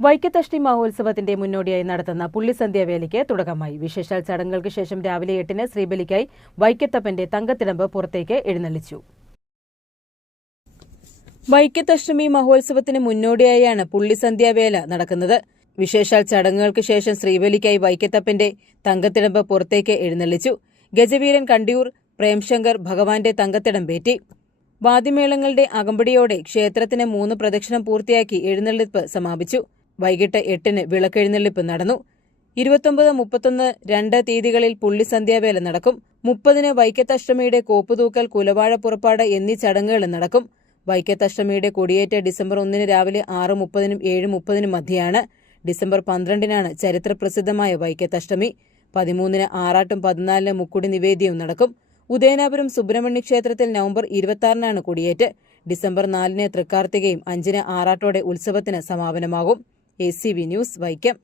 വൈക്കത്തഷ്ടി മഹോത്സവത്തിന്റെ മുന്നോടിയായി നടത്തുന്ന പുള്ളിസന്ധ്യാവേലയ്ക്ക് തുടക്കമായി. വിശേഷാൽ ചടങ്ങുകൾക്ക് ശേഷം രാവിലെ 8-ന് ശ്രീബലിക്കായി വൈക്കത്തപ്പന്റെ തങ്കത്തിടമ്പ് പുറത്തേക്ക് എഴുന്നള്ളിച്ചു. വൈക്കത്തഷ്ടമി മഹോത്സവത്തിന് മുന്നോടിയായാണ് പുള്ളിസന്ധ്യാവേല നടക്കുന്നത്. വിശേഷാൽ ചടങ്ങുകൾക്ക് ശേഷം ശ്രീബലിക്കായി വൈക്കത്തപ്പന്റെ തങ്കത്തിടമ്പ് പുറത്തേക്ക് എഴുന്നള്ളിച്ചു. ഗജവീരൻ കണ്ടിയൂർ പ്രേംശങ്കർ ഭഗവാന്റെ തങ്കത്തിടമ്പേറ്റി. വാദ്യമേളങ്ങളുടെ അകമ്പടിയോടെ ക്ഷേത്രത്തിന് 3 പ്രദക്ഷിണം പൂർത്തിയാക്കി എഴുന്നള്ളിപ്പ് സമാപിച്ചു. വൈകിട്ട് 8-ന് വിളക്കെഴുന്നള്ളിപ്പ് നടന്നു. 29, 31, 2 തീയതികളിൽ പുള്ളിസന്ധ്യാവേല നടക്കും. 30-ന് വൈക്കത്തഷ്ടമിയുടെ കോപ്പുതൂക്കൽ, കുലവാഴ പുറപ്പാട് എന്നീ ചടങ്ങുകൾ നടക്കും. വൈക്കത്തഷ്ടമിയുടെ കൊടിയേറ്റ് ഡിസംബർ 1-ന് രാവിലെ 6:30-നും 7:30-നും മധ്യയാണ്. ഡിസംബർ 12-നാണ് ചരിത്രപ്രസിദ്ധമായ വൈക്കത്തഷ്ടമി. 13-ന് ആറാട്ടും 14-ന് മുക്കുടി നിവേദ്യവും നടക്കും. ഉദയനാപുരം സുബ്രഹ്മണ്യ ക്ഷേത്രത്തിൽ നവംബർ 26-നാണ് കൊടിയേറ്റ്. ഡിസംബർ 4-ന് തൃക്കാർത്തികയും 5-ന് ആറാട്ടോടെ ഉത്സവത്തിന് സമാപനമാകും. ACV news, Vaikom.